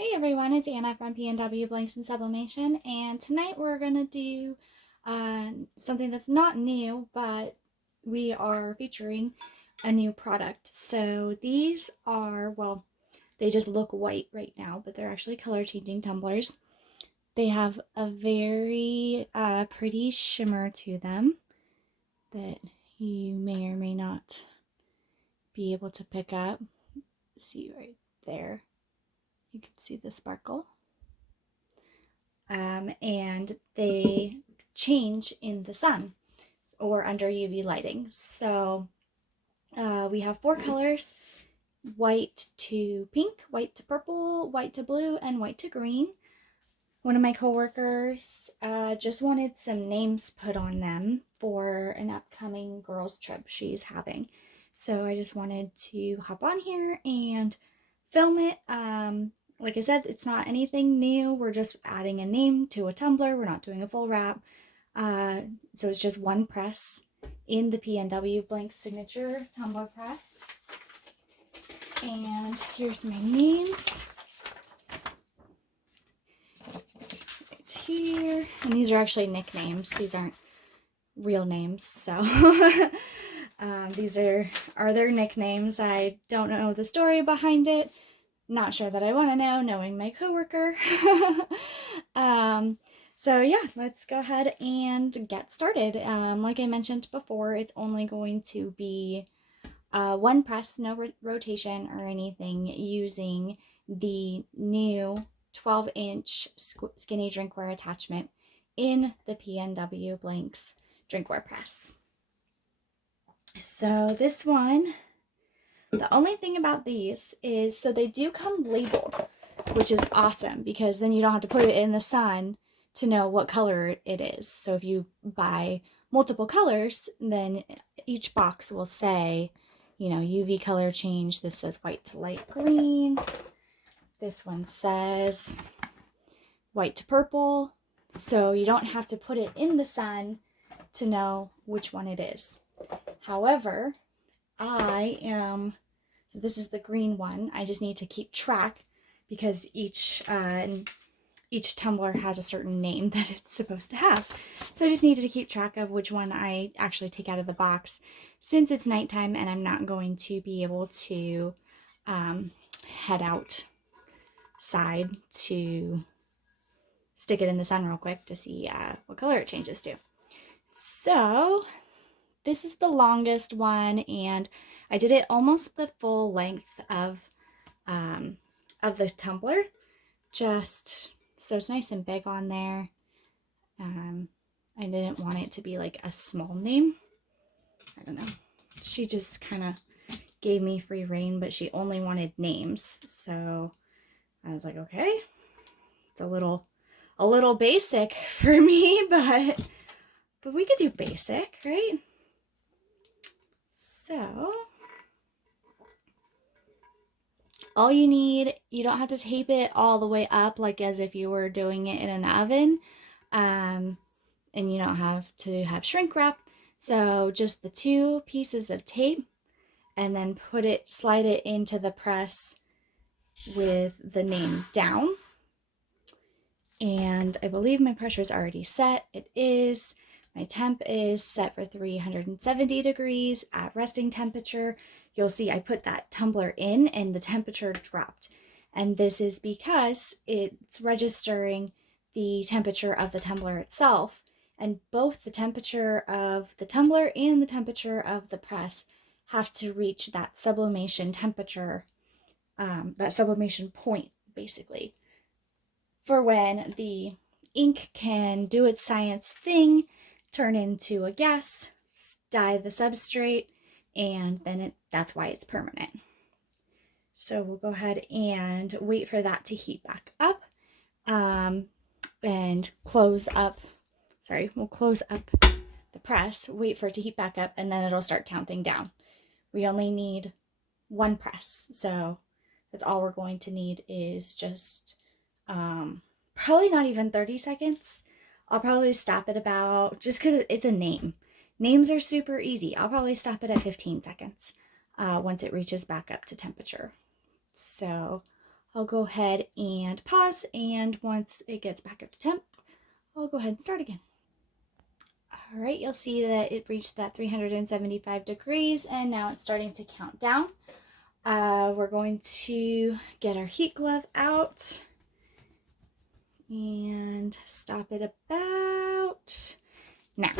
Hey everyone, it's Anna from PNW Blanks and Sublimation, and tonight we're going to do something that's not new, but we are featuring a new product. So these are, well, they just look white right now, but they're actually color changing tumblers. They have a very pretty shimmer to them that you may or may not be able to pick up. See right there, you can see the sparkle. And they change in the sun or under UV lighting. So we have four colors: white to pink, white to purple, white to blue, and white to green. One of my coworkers just wanted some names put on them for an upcoming girls' trip she's having. So I just wanted to hop on here and film it. Like I said, it's not anything new. We're just adding a name to a tumbler. We're not doing a full wrap. So it's just one press in the PNW Blank Signature Tumbler Press. And here's my names. Right here. And these are actually nicknames. These aren't real names. So these are their nicknames. I don't know the story behind it. Not sure that I want to know, knowing my coworker. So yeah, let's go ahead and get started. Like I mentioned before, it's only going to be one press, no rotation or anything, using the new 12-inch skinny drinkware attachment in the PNW Blanks drinkware press. So this one, the only thing about these is, so they do come labeled, which is awesome because then you don't have to put it in the sun to know what color it is. So if you buy multiple colors, then each box will say, UV color change. This says white to light green. This one says white to purple. So you don't have to put it in the sun to know which one it is. However, so this is the green one. I just need to keep track because each tumbler has a certain name that it's supposed to have. So I just needed to keep track of which one I actually take out of the box, since it's nighttime and I'm not going to be able to head outside to stick it in the sun real quick to see what color it changes to. So this is the longest one, and I did it almost the full length of the tumbler, just so it's nice and big on there. I didn't want it to be like a small name. I don't know. She just kind of gave me free rein, but she only wanted names. So I was like, okay, it's a little basic for me, but we could do basic, right? So all you need, you don't have to tape it all the way up like as if you were doing it in an oven. And you don't have to have shrink wrap. So just the two pieces of tape, and then slide it into the press with the name down. And I believe my pressure is already set. It is. My temp is set for 370 degrees at resting temperature. You'll see I put that tumbler in and the temperature dropped. And this is because it's registering the temperature of the tumbler itself. And both the temperature of the tumbler and the temperature of the press have to reach that sublimation temperature, that sublimation point, basically, for when the ink can do its science thing, turn into a gas, dye the substrate, and then that's why it's permanent. So we'll go ahead and wait for that to heat back up, and close up. We'll close up the press, wait for it to heat back up, and then it'll start counting down. We only need one press, so that's all we're going to need is just probably not even 30 seconds. I'll probably stop at about, just because it's a name. Names are super easy. I'll probably stop it at 15 seconds once it reaches back up to temperature. So I'll go ahead and pause, and once it gets back up to temp, I'll go ahead and start again. All right, you'll see that it reached that 375 degrees, and now it's starting to count down. We're going to get our heat glove out and stop it about now.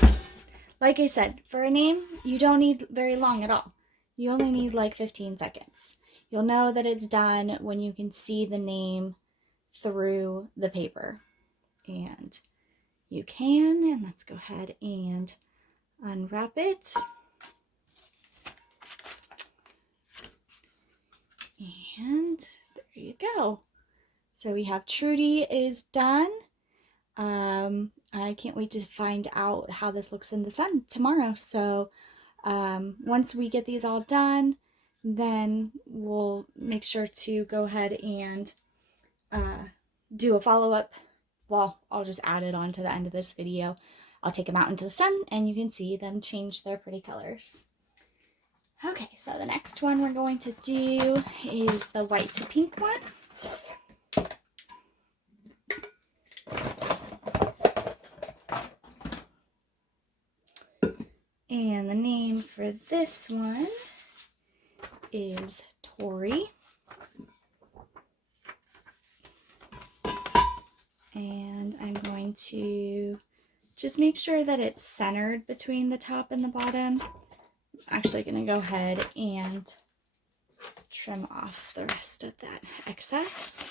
Like I said, for a name, you don't need very long at all. You only need like 15 seconds. You'll know that it's done when you can see the name through the paper. And you can, and let's go ahead and unwrap it. And there you go. So we have Trudy is done. I can't wait to find out how this looks in the sun tomorrow. So once we get these all done, then we'll make sure to go ahead and do a follow-up. Well, I'll just add it on to the end of this video. I'll take them out into the sun and you can see them change their pretty colors. Okay, so the next one we're going to do is the white to pink one. And the name for this one is Tori. And I'm going to just make sure that it's centered between the top and the bottom. I'm actually going to go ahead and trim off the rest of that excess,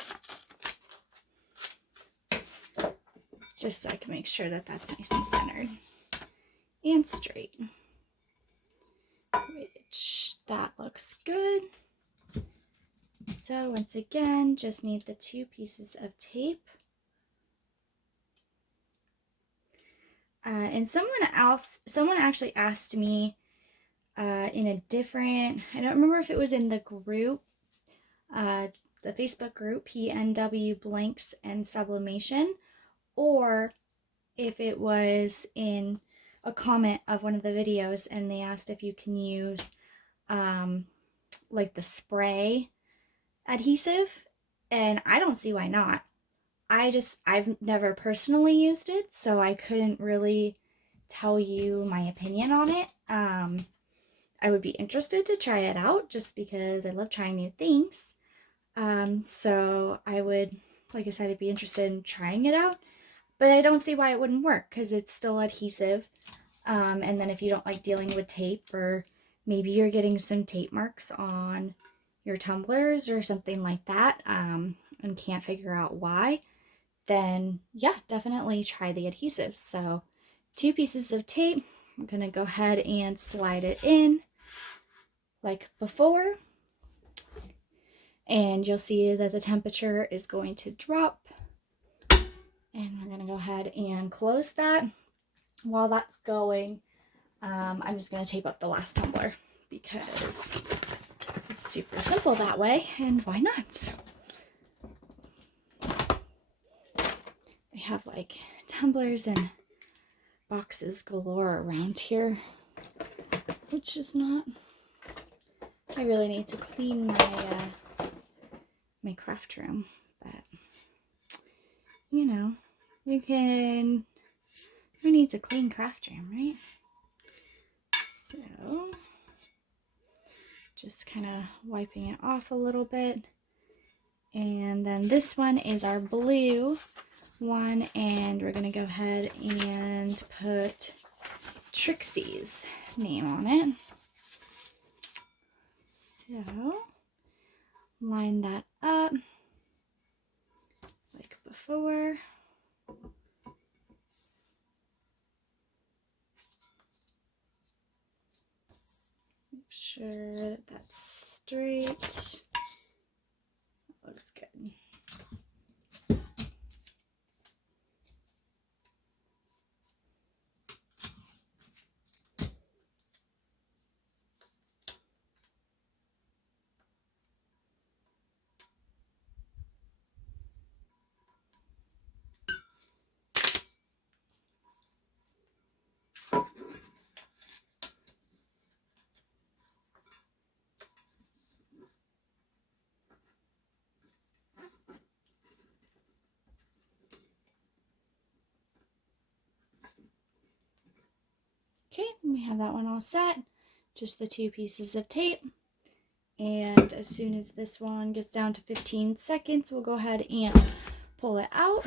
just so I can make sure that that's nice and centered and straight, which that looks good. So once again, just need the 2 pieces of tape. And someone actually asked me in a different, I don't remember if it was in the group, the Facebook group, PNW blanks and sublimation, or if it was in a comment of one of the videos, and they asked if you can use like the spray adhesive, and I don't see why not. I've never personally used it, so I couldn't really tell you my opinion on it. I would be interested to try it out just because I love trying new things. So I would, like I said, I'd be interested in trying it out, but I don't see why it wouldn't work because it's still adhesive. And then if you don't like dealing with tape, or maybe you're getting some tape marks on your tumblers or something like that, and can't figure out why, then yeah, definitely try the adhesive. So 2 pieces of tape, I'm going to go ahead and slide it in like before. And you'll see that the temperature is going to drop. And we're going to go ahead and close that. While that's going, I'm just going to tape up the last tumbler because it's super simple that way, and why not? We have like tumblers and boxes galore around here, which is not. I really need to clean my craft room, but you know, we need a clean craft room, right? So just kind of wiping it off a little bit. And then this one is our blue one, and we're gonna go ahead and put Trixie's name on it. So line that up like before. Make sure that that's straight. That looks good. we have that one all set. Just the 2 pieces of tape. And as soon as this one gets down to 15 seconds, we'll go ahead and pull it out.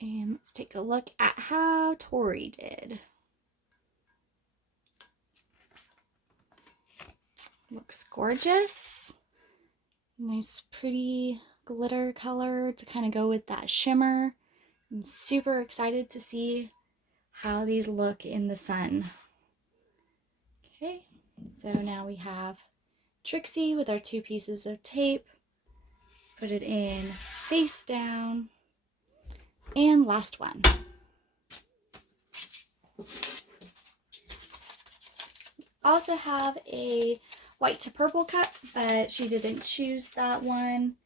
And let's take a look at how Tori did. Looks gorgeous. Nice pretty glitter color to kind of go with that shimmer. I'm super excited to see how these look in the sun. Okay, so now we have Trixie with our 2 pieces of tape. Put it in face down. And last one. Also have a white to purple cup, but she didn't choose that one.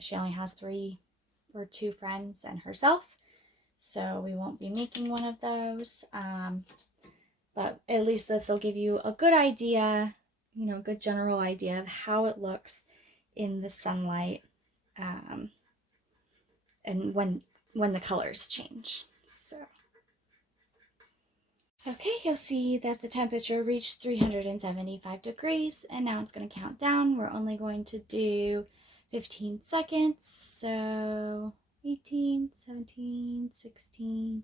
She only has 3 for 2 friends and herself, so we won't be making one of those. But at least this will give you a good idea, good general idea of how it looks in the sunlight, and when the colors change. So okay, you'll see that the temperature reached 375 degrees, and now it's going to count down. We're only going to do 15 seconds, so 18, 17, 16,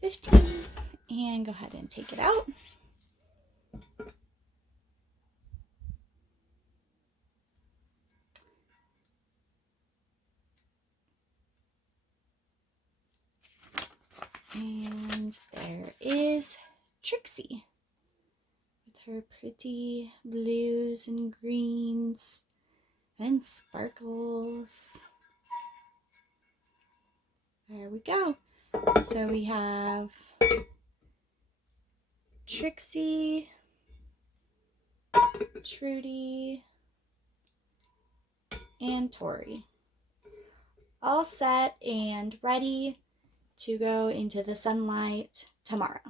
15, and go ahead and take it out. And there is Trixie with her pretty blues and greens and sparkles. There we go. So we have Trixie, Trudy, and Tori. All set and ready to go into the sunlight tomorrow.